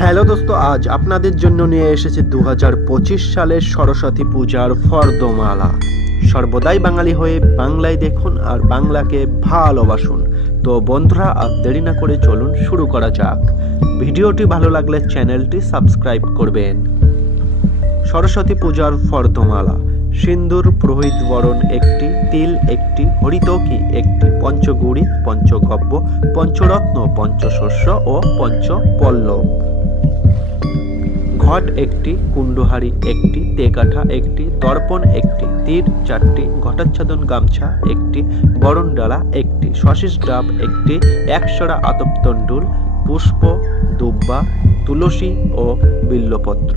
Hello দোস্ত, আজ আপনাদের জন্য নিয়ে এসেছে 2025 সালের সরস্বতী পূজার ফর্দমালা। সর্বদাই বাঙালি হয়ে বাংলায় দেখুন আর বাংলাকে ভালোবাসুন। তো বন্ধুরা, আর দেরি না করে চলুন শুরু করা যাক। ভিডিওটি ভালো লাগলে চ্যানেলটি সাবস্ক্রাইব করবেন। সরস্বতী পূজার ফর্দমালা: সিন্দুর পুরোহিত বরণ একটি, তিল একটি, হরিতকি একটি, পঞ্চগুড়ি, পঞ্চগব্য, পঞ্চরত্ন, পঞ্চশস্য ও পঞ্চপল্লব। ঘট একটি, কুণ্ডহারি একটি, তেকাঠা একটি, দর্পণ একটি, তীর চারটি, ঘটাচ্ছাদন গামছা একটি, বরণ ডালা একটি, সশিস ডাব একটি, একশরা আতপতণ্ডুল, পুষ্প, দুব্বা, তুলসী ও বিল্লপত্র।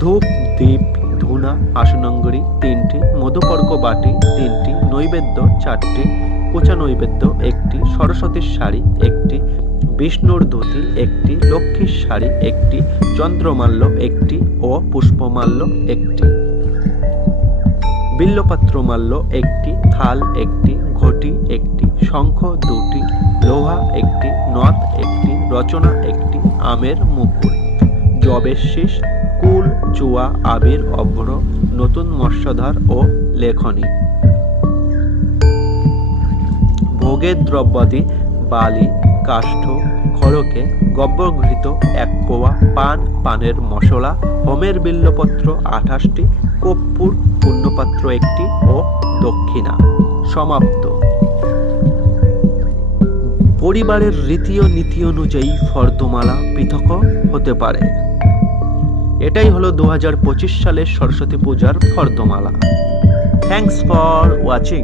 ধূপ, দীপ, ধুনা, আসনঙ্গরি তিনটি, মধুপর্ক বাটি তিনটি, নৈবেদ্য চারটি, কুচা নৈবেদ্য একটি, সরস্বতীর শাড়ি একটি, বিষ্ণুর ধুতি একটি, লক্ষ্মীর শাড়ি একটি, চন্দ্রমাল্য একটি ও পুষ্পমাল্য একটি, বিল্লপত্রমাল্য একটি, থাল একটি, ঘটি একটি, শঙ্খ দুটি, লোহা একটি, নথ একটি, রচনা একটি, আমের মুকুল, জবের শীষ, কুল, চুয়া, আবির, অভ্র, নতুন মৎস্যধার ও লেখনী। ভোগের দ্রব্যাদি: বালি, কাষ্ঠ, খড়কে, গব্বরঘৃত 1 পোয়া, পান, পানের মশলা, হোমের বিল্লপত্র 28টি, কর্পূর, পুণ্যপাত্র একটি ও দক্ষিণা। সমাপ্ত। পরিবারের রীতি ও নীতি অনুযায়ী ফর্দমালা পৃথক হতে পারে। এটাই হলো 2025 সালের সরস্বতী পূজার ফর্দমালা। Thanks for watching.